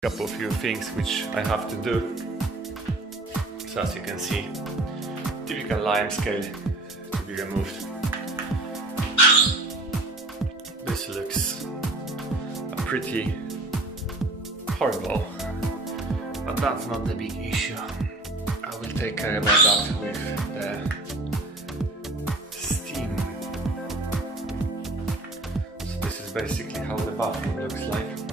Couple of few things which I have to do. So as you can see, typical limescale to be removed. This looks pretty horrible, but that's not the big issue. I will take care about that with the steam. So this is basically how the bathroom looks like.